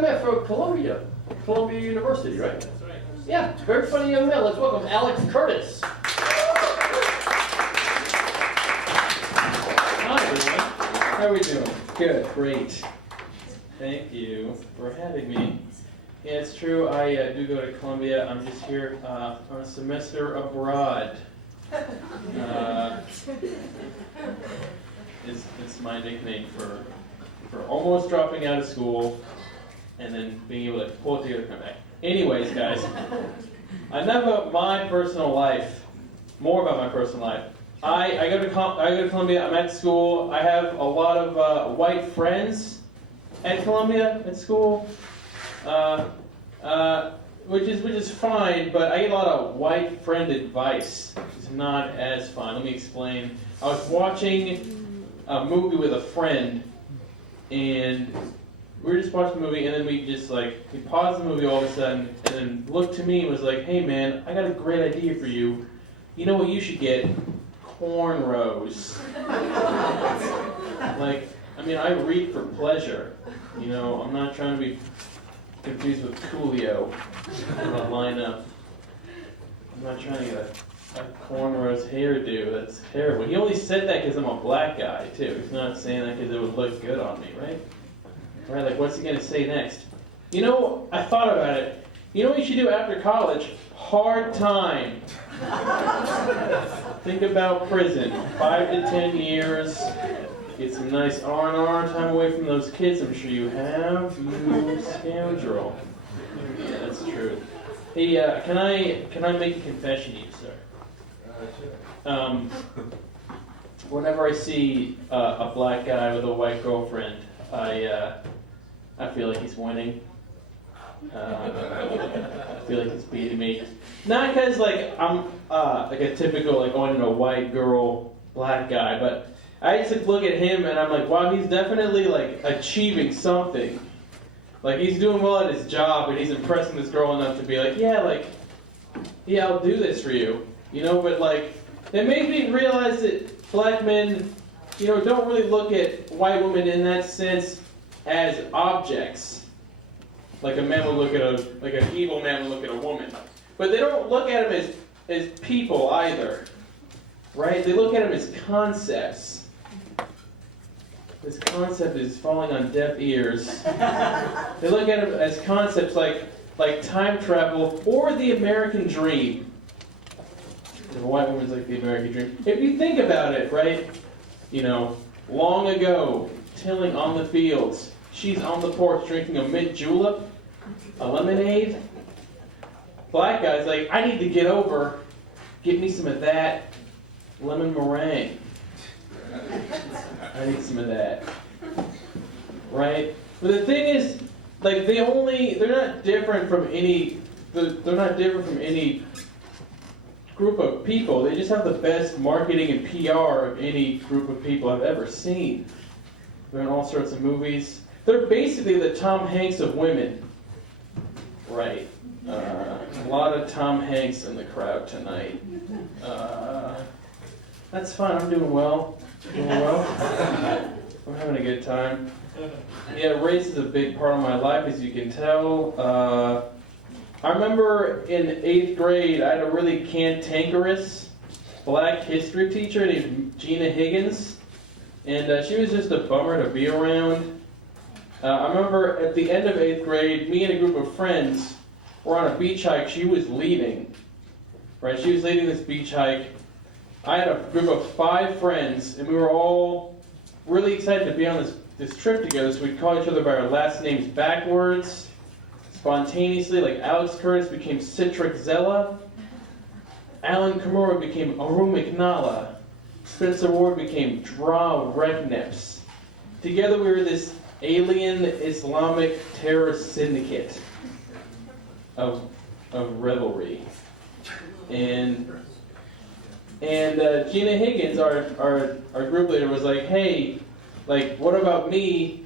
met from Columbia University, right? That's right. Yeah, very funny young man. Let's welcome Alex Curtis. Hi, everyone. How are we doing? Good, great. Thank you for having me. Yeah, it's true. I do go to Columbia. I'm just here on a semester abroad. It's my nickname for almost dropping out of school and then being able to pull it together and come back. Anyways, guys, enough about my personal life. More about my personal life. I go to Columbia. I'm at school. I have a lot of white friends at Columbia at school, which is fine. But I get a lot of white friend advice, which is not as fun. Let me explain. I was watching a movie with a friend, and we were just watching the movie, and then we paused the movie all of a sudden, and then looked to me and was like, "Hey man, I got a great idea for you. You know what you should get? Cornrows." I read for pleasure. I'm not trying to be confused with Coolio in a lineup. I'm not trying to get a cornrows hairdo. That's terrible. He only said that because I'm a black guy, too. He's not saying that because it would look good on me, right? Right, like what's he going to say next? I thought about it. You know what you should do after college? Hard time. Think about prison. 5 to 10 years. Get some nice R&R time away from those kids I'm sure you have. You scoundrel. Yeah, that's true. Hey, can I make a confession to you, sir? Sure. Whenever I see a black guy with a white girlfriend, I feel like he's winning. I feel like he's beating me. Not because I'm like a typical going in a white girl black guy, but I just look at him and I'm like, wow, he's definitely achieving something. He's doing well at his job and he's impressing this girl enough to be like, yeah, I'll do this for you. But it made me realize that black men, don't really look at white women in that sense as objects. Like a man would look at an evil man would look at a woman. But they don't look at them as people either. Right? They look at them as concepts. This concept is falling on deaf ears. They look at them as concepts like time travel or the American dream. The white woman's like the American dream. If you think about it, right? Long ago, tilling on the fields, she's on the porch drinking a mint julep, a lemonade. Black guy's like, I need to get over, get me some of that lemon meringue. I need some of that. Right? But the thing is, they're not different from any group of people. They just have the best marketing and PR of any group of people I've ever seen. They're in all sorts of movies. They're basically the Tom Hanks of women. Right. A lot of Tom Hanks in the crowd tonight. That's fine. I'm doing well. I'm having a good time. Yeah, race is a big part of my life, as you can tell. I remember in 8th grade, I had a really cantankerous black history teacher named Gina Higgins. And she was just a bummer to be around. I remember at the end of 8th grade, me and a group of friends were on a beach hike. She was leading. Right? She was leading this beach hike. I had a group of 5 friends, and we were all really excited to be on this trip together. So we'd call each other by our last names backwards, spontaneously. Like Alex Curtis became Citric Zella. Alan Kimura became Aru McNalla. Spencer Ward became Dra Regnips. Together we were this alien Islamic terrorist syndicate of revelry. And Gina Higgins, our group leader, was like, hey, what about me?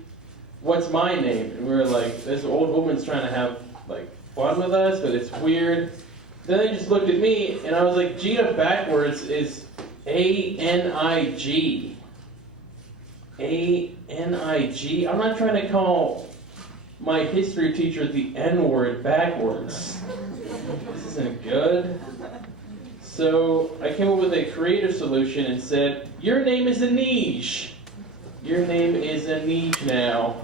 What's my name? And we were like, this old woman's trying to have fun with us, but it's weird. Then they just looked at me, and I was like, Gina backwards is A-N-I-G. A-N-I-G? I'm not trying to call my history teacher the N-word backwards. This isn't good. So I came up with a creative solution and said, your name is Anish. Your name is Anish now.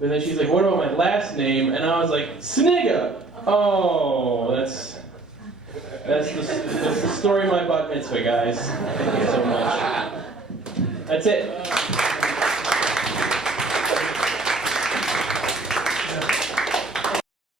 But then she's like, what about my last name? And I was like, Snigga! Oh, that's the story of my bat mitzvah, guys. Thank you so much. That's it.